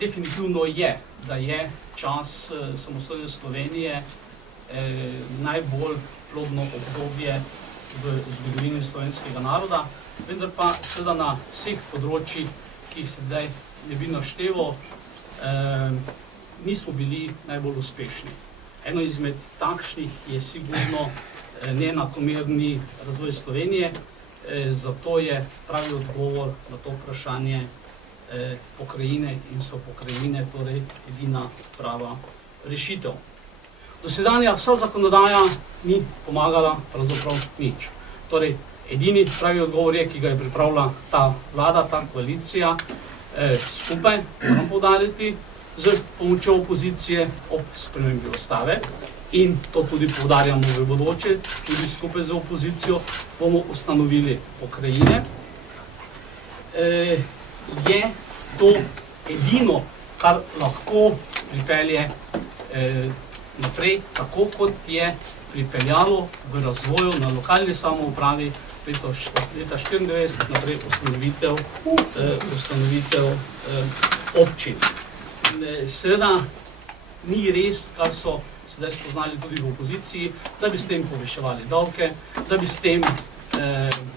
definitivno je, da je čas samostojne Slovenije najbolj plodno obdobje v zgodovini slovenskega naroda, vendar pa seveda na vseh področjih, ki jih sedaj ne bi našteval, nismo bili najbolj uspešni. Eno izmed takšnih je sigurno neenakomerni razvoj Slovenije, zato je pravi odgovor na to vprašanje pokrajine in so pokrajine torej edina prava rešitev. Dosedanja vsa zakonodaja ni pomagala pravzaprav nič. Torej, edini pravi odgovor je, ki ga je pripravila ta vlada, ta koalicija, skupaj, moram poudariti, z pomočjo opozicije ob spremembi ustave in to tudi poudarjamo v bodoče, tudi skupaj z opozicijo bomo ustanovili pokrajine. Je to edino, kar lahko pripelje naprej, tako kot je pripeljalo v razvoju na lokalni samoupravi leta 1994 naprej ustanovitev občin. Seveda ni res, kar so sedaj spoznali tudi v opoziciji, da bi s tem povečevali davke, da bi s tem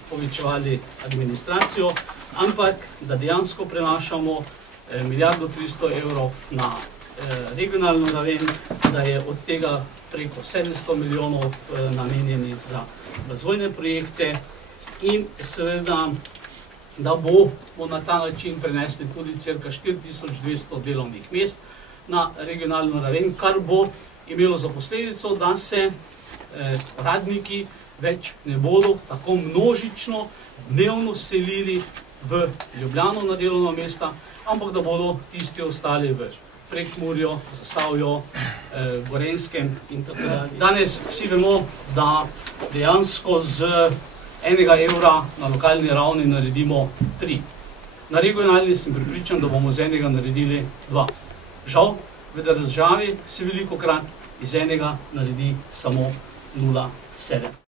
povečevali administracijo, ampak da dejansko prenašamo 1 milijardo 300 evrov na regionalno raven, da je od tega preko 700 milijonov namenjenih za razvojne projekte in seveda, da bomo na ta način prenesli tudi cirka 4200 delovnih mest na regionalno raven, kar bo imelo za posledico, da se radniki več ne bodo tako množično dnevno selili v Ljubljano na delovna mesta, ampak da bodo tisti ostali v Prekmurju, Zasavju, Gorenjskem in tako dalje. Danes vsi vemo, da dejansko z 1 evra na lokalni ravni naredimo 3. Na regionalni sem prepričan, da bomo z 1 naredili 2. Žal, v državi se velikokrat iz 1 naredi samo 0,7.